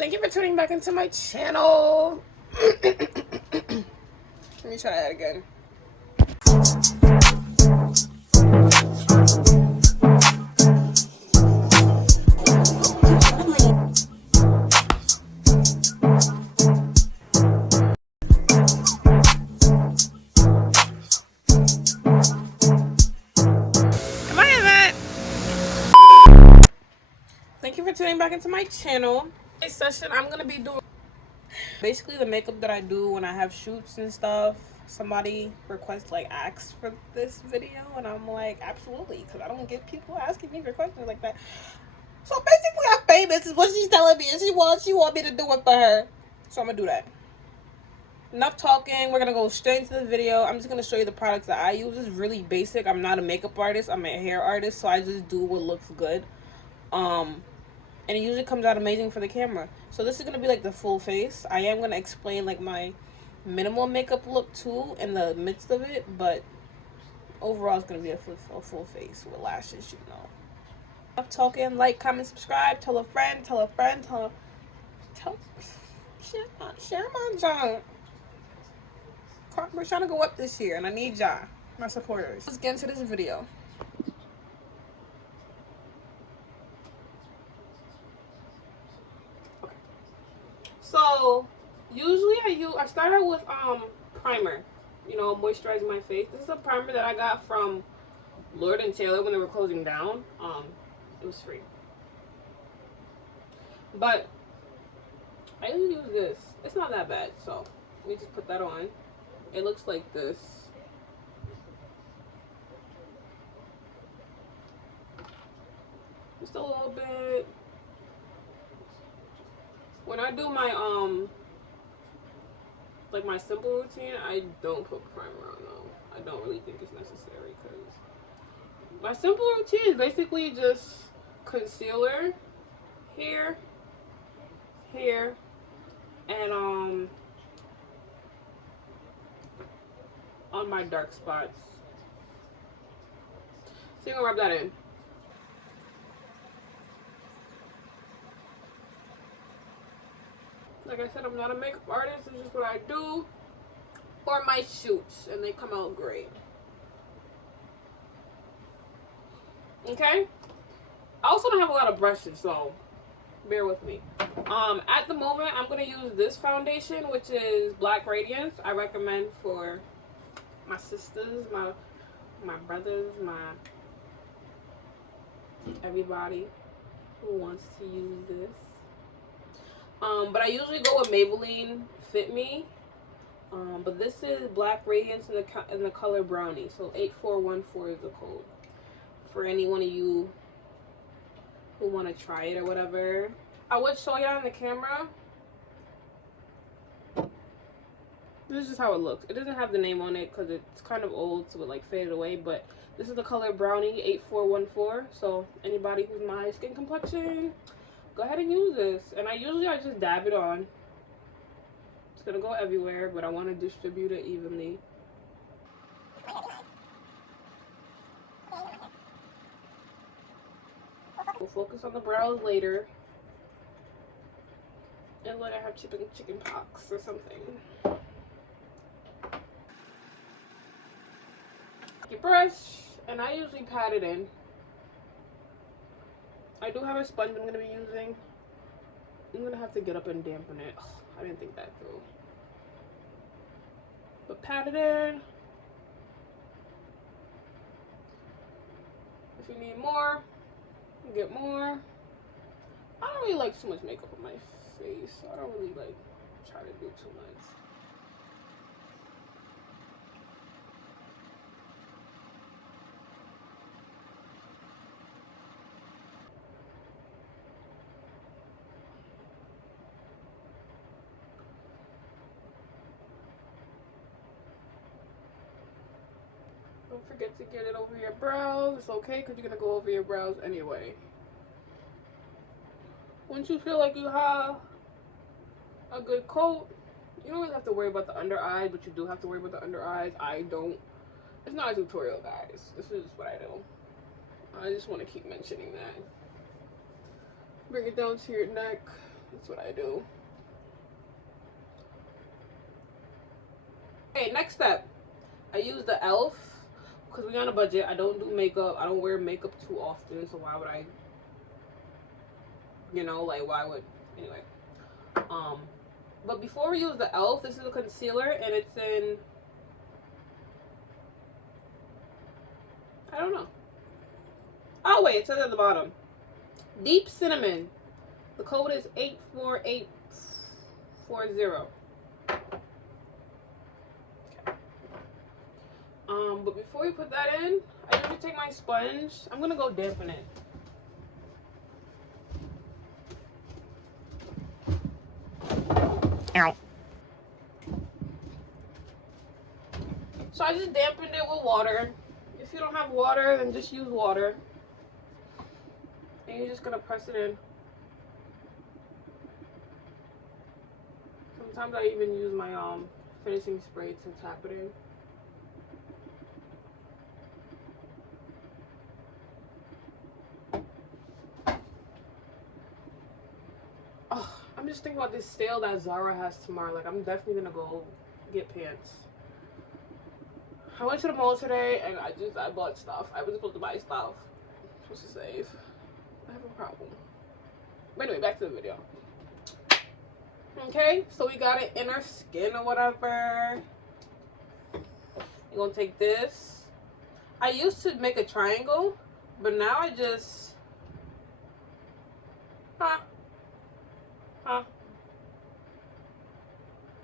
Thank you for tuning back into my channel. Let me try that again. Am I in that? Thank you for tuning back into my channel. This session I'm gonna be doing basically the makeup that I do when I have shoots and stuff. Somebody asks for this video, and I'm like, absolutely, because I don't get people asking me for questions like that. So basically, I'm famous is what she's telling me, and she want me to do it for her. So I'm gonna do that. Enough talking. We're gonna go straight into the video. I'm just gonna show you the products that I use. It's really basic. I'm not a makeup artist. I'm a hair artist, so I just do what looks good. And it usually comes out amazing for the camera. So this is gonna be like the full face. I am gonna explain like my minimal makeup look too in the midst of it, but overall it's gonna be a full face with lashes, you know. Enough talking. Like, comment, subscribe. Tell a friend. Tell a friend. Share my junk. We're trying to go up this year, and I need y'all, my supporters. Let's get into this video. Okay. So usually I start out with primer. You know, moisturizing my face. This is a primer that I got from Lord and Taylor when they were closing down. It was free. But I usually use this. It's not that bad, so let me just put that on. It looks like this. Just a little bit. When I do my like my simple routine, I don't put primer on though. I don't really think it's necessary because my simple routine is basically just concealer here, and on my dark spots. So you're gonna rub that in. Like I said, I'm not a makeup artist. It's just what I do for my shoots, and they come out great. Okay. I also don't have a lot of brushes, so bear with me. At the moment, I'm gonna use this foundation, which is Black Radiance. I recommend for my sisters, my brothers, my everybody who wants to use this. But I usually go with Maybelline Fit Me. But this is Black Radiance in the color Brownie. So 8414 is the code for any one of you who want to try it or whatever. I would show y'all on the camera. This is just how it looks. It doesn't have the name on it because it's kind of old, so it like faded away. But this is the color Brownie 8414. So anybody who's my skin complexion, go ahead and use this. And I just dab it on. It's gonna go everywhere, but I want to distribute it evenly. We'll focus on the brows later. And let I have chicken pox or something. Your brush, and I usually pat it in. I do have a sponge I'm gonna be using. I'm gonna have to get up and dampen it. Ugh, I didn't think that through. But pat it in. If you need more, get more. I don't really like too much makeup on my face. I don't really like try to do too much. Don't forget to get it over your brows. It's okay because you're going to go over your brows anyway. Once you feel like you have a good coat, you don't really have to worry about the under eyes, but you do have to worry about the under eyes. I don't. It's not a tutorial, guys. This is what I do. I just want to keep mentioning that. Bring it down to your neck. That's what I do. Okay, next step. I use the e.l.f. because we're on a budget. I don't do makeup. I don't wear makeup too often, so why would I, you know, like why would, anyway. But before we use the e.l.f., this is a concealer and it's in, I don't know. Oh wait, it says at the bottom. Deep Cinnamon. The code is 84840. But before we put that in, I usually take my sponge. I'm gonna go dampen it. Ow. So I just dampened it with water. If you don't have water, then just use water. And you're just gonna press it in. Sometimes I even use my finishing spray to tap it in. Oh, I'm just thinking about this sale that Zara has tomorrow. Like, I'm definitely gonna go get pants. I went to the mall today and I bought stuff. I was supposed to buy stuff. I'm supposed to save. I have a problem. But anyway, back to the video. Okay, so we got it in our skin or whatever. You're gonna take this. I used to make a triangle, but now I just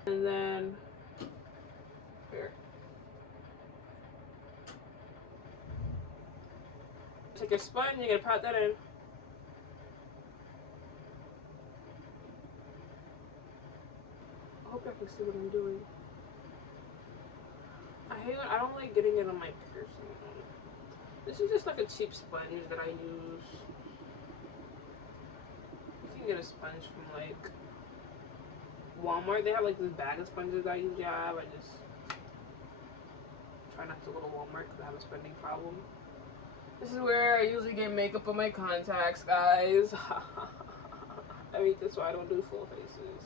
and then here. Take your sponge, you're gonna pat that in. I hope I can see what I'm doing. I don't like getting it on my piercing. This is just like a cheap sponge that I use. You can get a sponge from like Walmart. They have like this bag of sponges I usually have. I just try not to go to Walmart because I have a spending problem. This is where I usually get makeup on my contacts, guys. I mean, that's why I don't do full faces.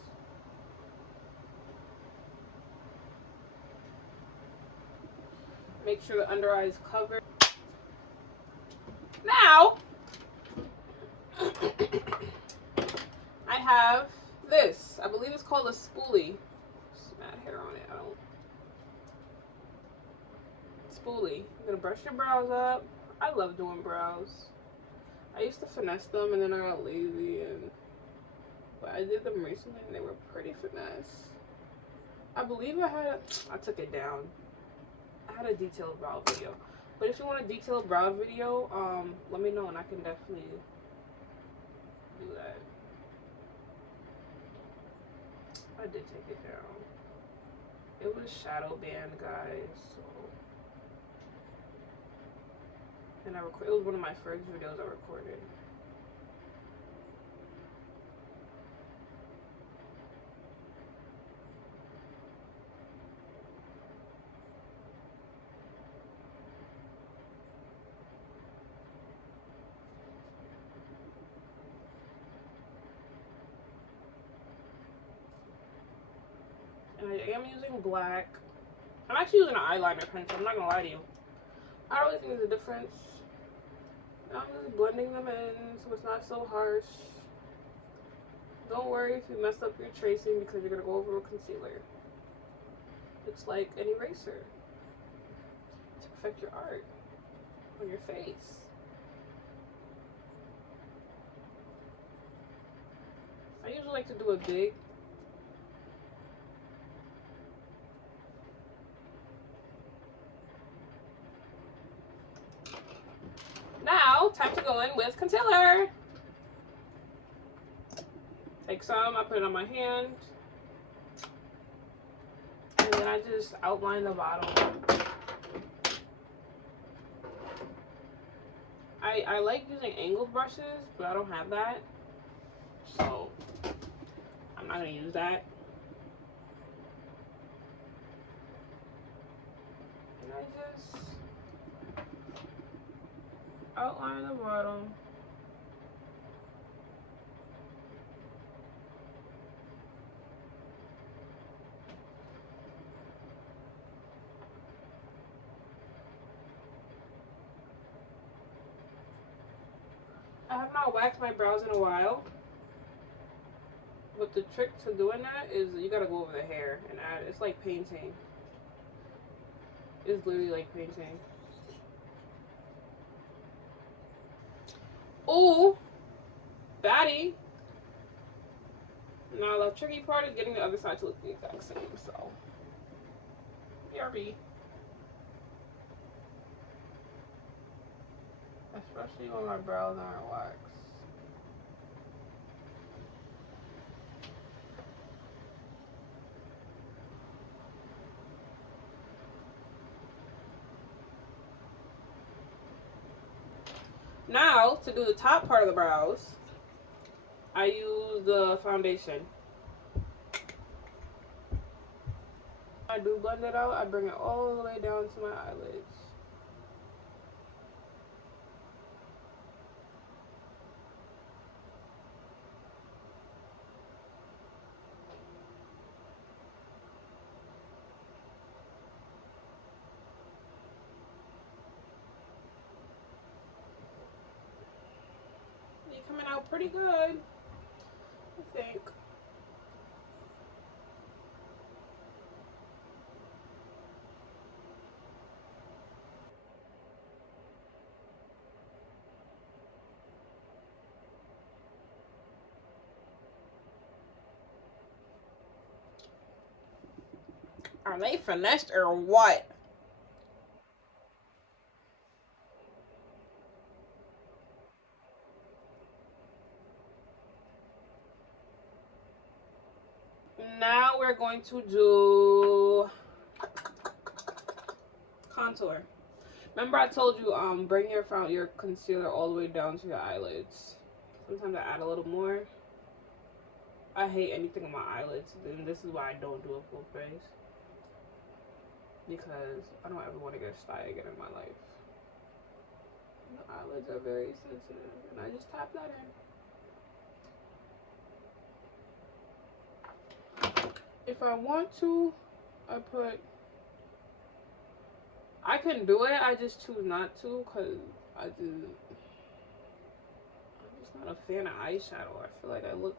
Make sure the under eye is covered. Now, I have this. I believe it's called a spoolie. There's mad hair on it. Spoolie. I'm gonna brush your brows up. I love doing brows. I used to finesse them and then I got lazy, but I did them recently and they were pretty finesse. I believe I took it down. I had a detailed brow video. But if you want a detailed brow video, let me know and I can definitely do that. I did take it down. It was shadow banned, guys. So. And it was one of my first videos I recorded. And I am using black. I'm actually using an eyeliner pencil. I'm not gonna lie to you. I don't really think there's a difference. I'm just blending them in so it's not so harsh. Don't worry if you messed up your tracing because you're gonna go over with concealer. It's like an eraser to perfect your art on your face. I usually like to do a big. Now, time to go in with concealer. Take some, I put it on my hand. And then I just outline the bottom. I like using angled brushes, but I don't have that. So, I'm not going to use that. And I just outline the bottom. I have not waxed my brows in a while. But the trick to doing that is you gotta go over the hair and add, it's like painting. It's literally like painting. Ooh, baddie. Now the tricky part is getting the other side to look the exact same, so. BRB. Especially when my brows aren't waxed. Now, to do the top part of the brows, I use the foundation. I do blend it out, I bring it all the way down to my eyelids. You're coming out pretty good, I think. Are they finessed or what? Now we're going to do contour. Remember I told you bring your concealer all the way down to your eyelids. Sometimes I add a little more. I hate anything on my eyelids, and this is why I don't do a full face. Because I don't ever want to get sty again in my life. The eyelids are very sensitive, and I just tap that in. If I want to, I can do it, I just choose not to, because I'm just not a fan of eyeshadow. I feel like I look,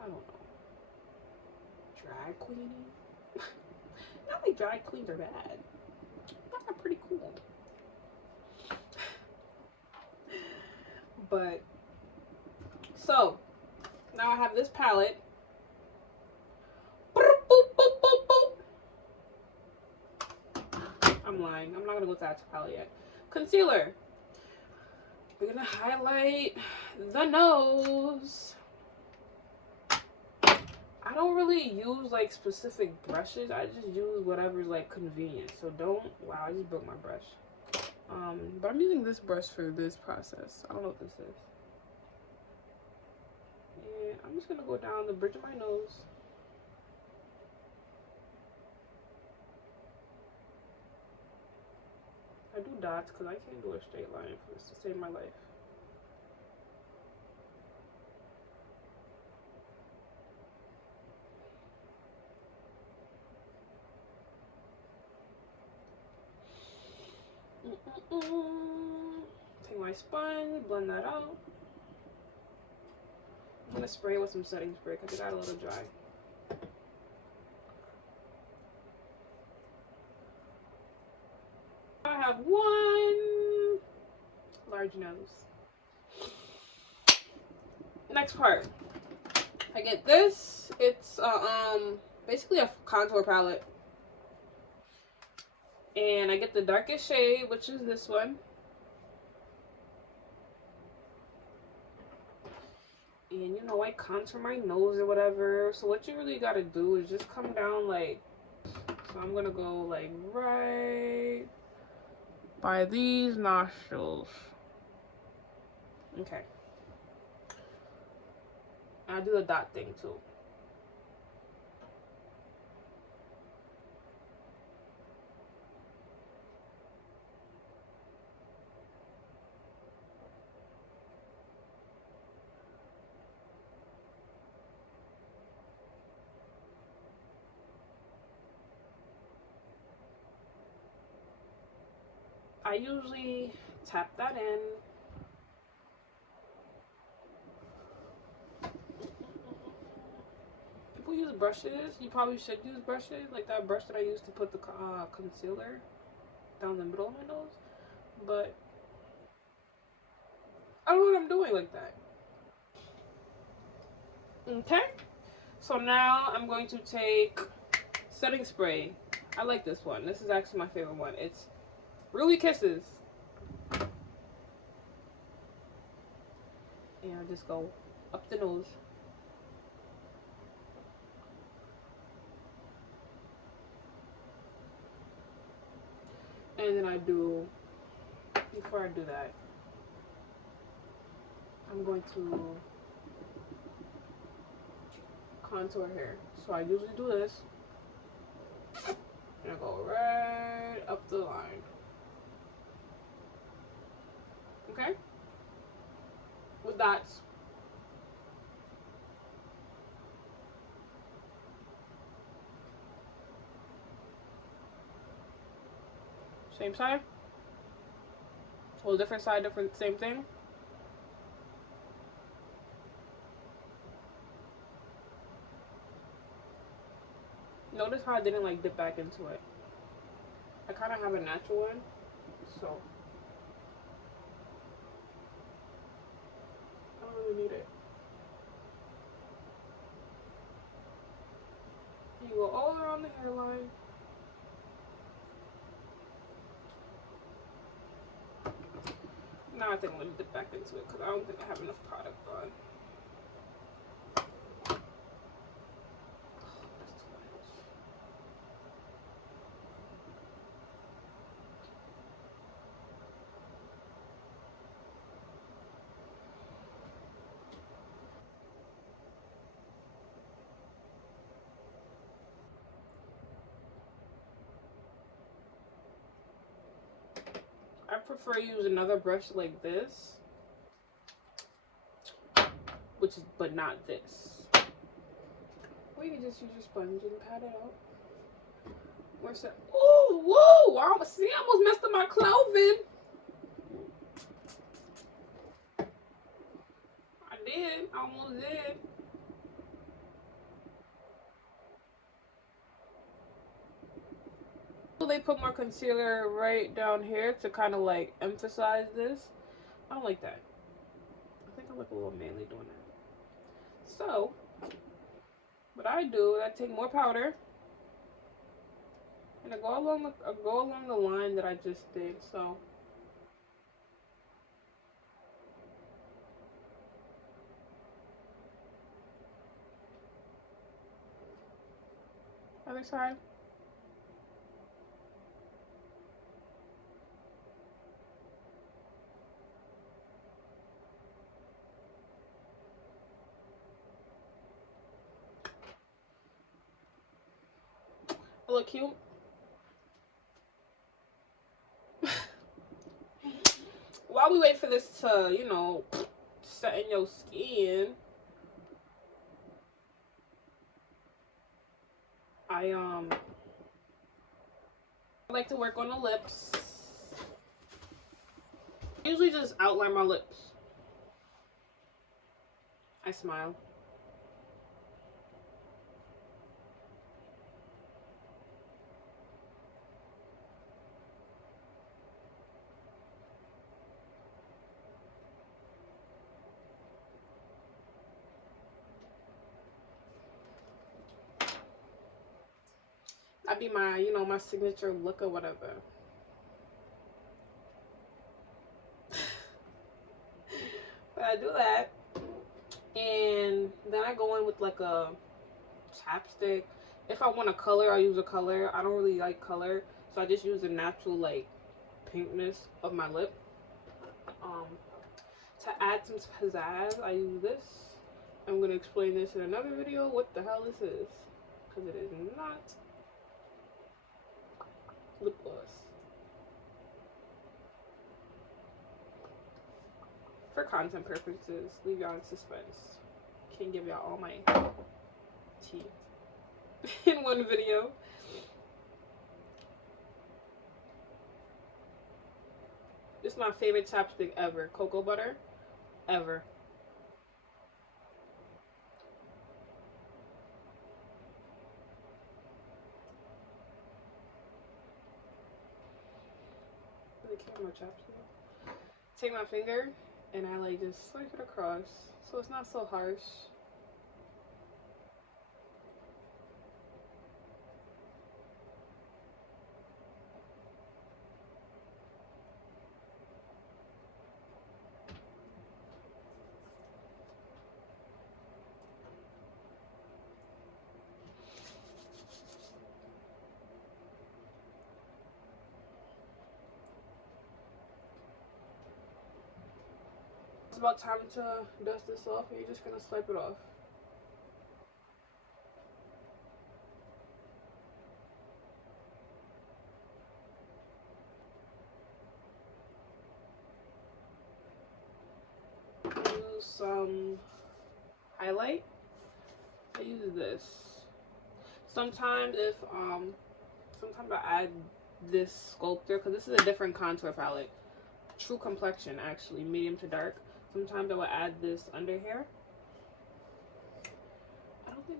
I don't know, drag queenie. Not like drag queens are bad. They're pretty cool. But, so, now I have this palette. I'm lying. I'm not going to go to that palette yet. Concealer. We're going to highlight the nose. I don't really use like specific brushes. I just use whatever's like convenient. So don't, wow, I just broke my brush. But I'm using this brush for this process. I don't know what this is. And I'm just going to go down the bridge of my nose. I do dots because I can't do a straight line for this to save my life. Take my sponge, blend that out. I'm gonna spray it with some setting spray because it got a little dry. I have one large nose. Next part, I get this. It's basically a contour palette, and I get the darkest shade, which is this one. And you know, I contour my nose or whatever. So what you really gotta do is just come down like, so I'm gonna go like right by these nostrils. Okay. I'll do the dot thing too. I usually Tap that in. People use brushes. You probably should use brushes, like that brush that I used to put the concealer down the middle of my nose. But I don't know what I'm doing like that. Okay, so now I'm going to take setting spray. I like this one. This is actually my favorite one. It's Ruby Kisses. And I just go up the nose. And then I do, before I do that, I'm going to contour here. So I usually do this. And I go right up the line. Okay? With dots. Same side. Whole different side, different, same thing. Notice how I didn't like dip back into it. I kind of have a natural one, so I don't really need it. You go all around the hairline. Now I think I'm going to dip back into it because I don't think I have enough product on. I prefer to use another brush like this, but not this. Or you can just use your sponge and pat it out. Where's that? Oh, whoa! I almost messed up my clothing. I did. I almost did. They put more concealer right down here to kind of like emphasize this. I don't like that. I think I look a little manly doing that. So, what I do is I take more powder and I go along the line that I just did. So, other side. I look cute. While we wait for this to, you know, set in your skin, I like to work on the lips. I usually just outline my lips. I smile. That'd be my, you know, my signature look or whatever. But I do that. And then I go in with like a chapstick. If I want a color, I use a color. I don't really like color. So I just use the natural like pinkness of my lip. To add some pizzazz, I use this. I'm going to explain this in another video what the hell this is. Because it is not lip gloss. For content purposes, leave y'all in suspense. Can't give y'all all my tea in one video. This is my favorite chapstick ever. Cocoa butter. Ever. My chapstick. Take my finger and I like just swipe it across so it's not so harsh. It's about time to dust this off and you're just gonna swipe it off. Use some highlight. I use this. Sometimes sometimes I add this sculptor because this is a different contour palette. True Complexion, actually, medium to dark. Sometimes I will add this under here. I don't think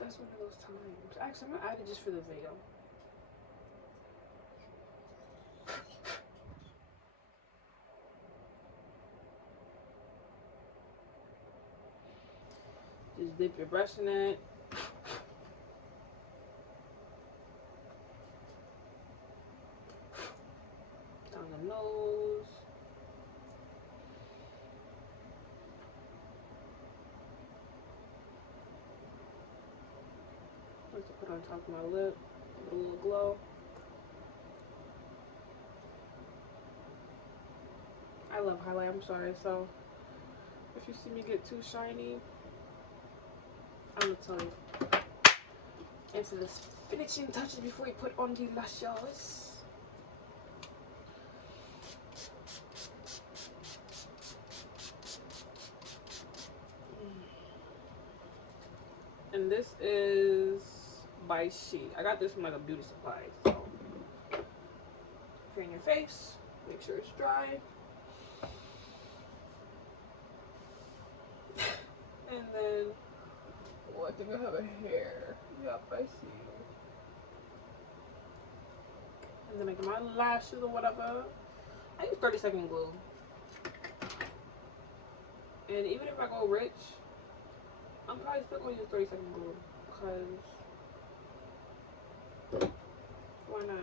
that's one of those times. Actually, I'm gonna add it just for the video. Just dip your brush in it. Down the nose. To put on top of my lip, a little glow. I love highlight, I'm sorry, so if you see me get too shiny, I'm gonna tell you. And for the finishing touches before you put on the lashes. And this is by She. I got this from like a beauty supply. So clean your face, make sure it's dry. And then, oh, I think I have a hair. Yep, I see. And then make my lashes or whatever. I use 30-second glue. And even if I go rich, I'm probably still gonna use 30-second glue because why not?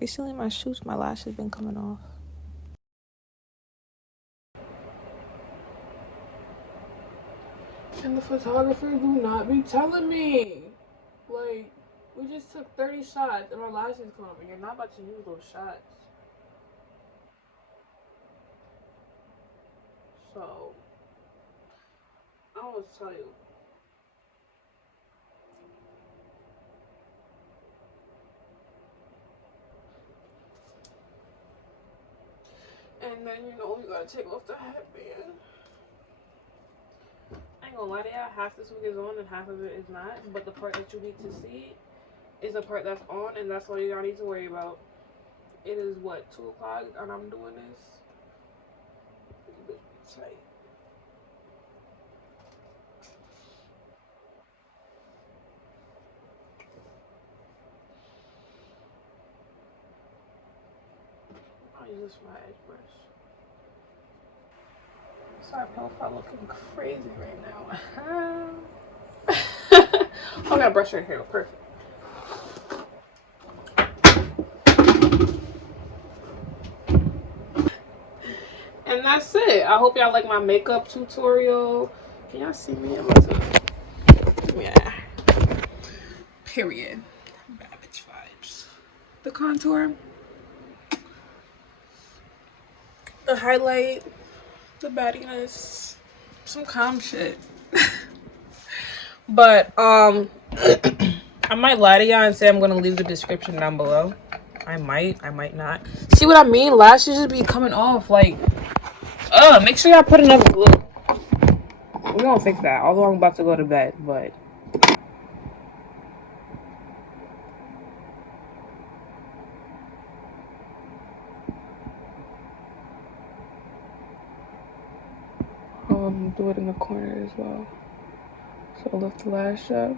Recently my lash has been coming off. And the photographer do not be telling me. Like, we just took 30 shots and my lashes come up and you're not about to use those shots. So, I don't know what to tell you. And then, you know, you gotta take off the headband. I ain't gonna lie to you, half this wig is on and half of it is not. But the part that you need to see is the part that's on, and that's all you gotta need to worry about. It is what, 2 o'clock, and I'm doing this. This bitch be tight. I'll use this for my edge brush. Sorry, profile looking crazy right now. Oh, I gotta brush her hair. Perfect. And that's it. I hope y'all like my makeup tutorial. Can y'all see me? I'm about to... Yeah. Period. Bad bitch vibes. The contour. The highlight. The baddiness. Some calm shit. But, I might lie to y'all and say I'm gonna leave the description down below. I might not. See what I mean? Lashes just be coming off like, make sure y'all put another glue. We're gonna fix that, although I'm about to go to bed, but do it in the corner as well. So lift the lash up.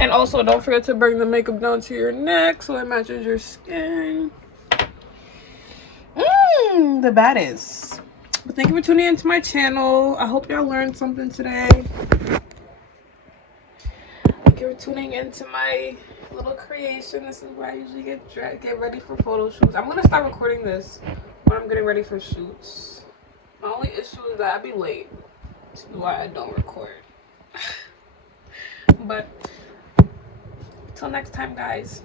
And also don't forget to bring the makeup down to your neck so it matches your skin. The baddest. But thank you for tuning into my channel. I hope y'all learned something today. Thank you for tuning into my little creation. This is where I usually get ready for photo shoots. I'm gonna start recording this when I'm getting ready for shoots. My only issue is that I be late. This is why I don't record. But till next time, guys.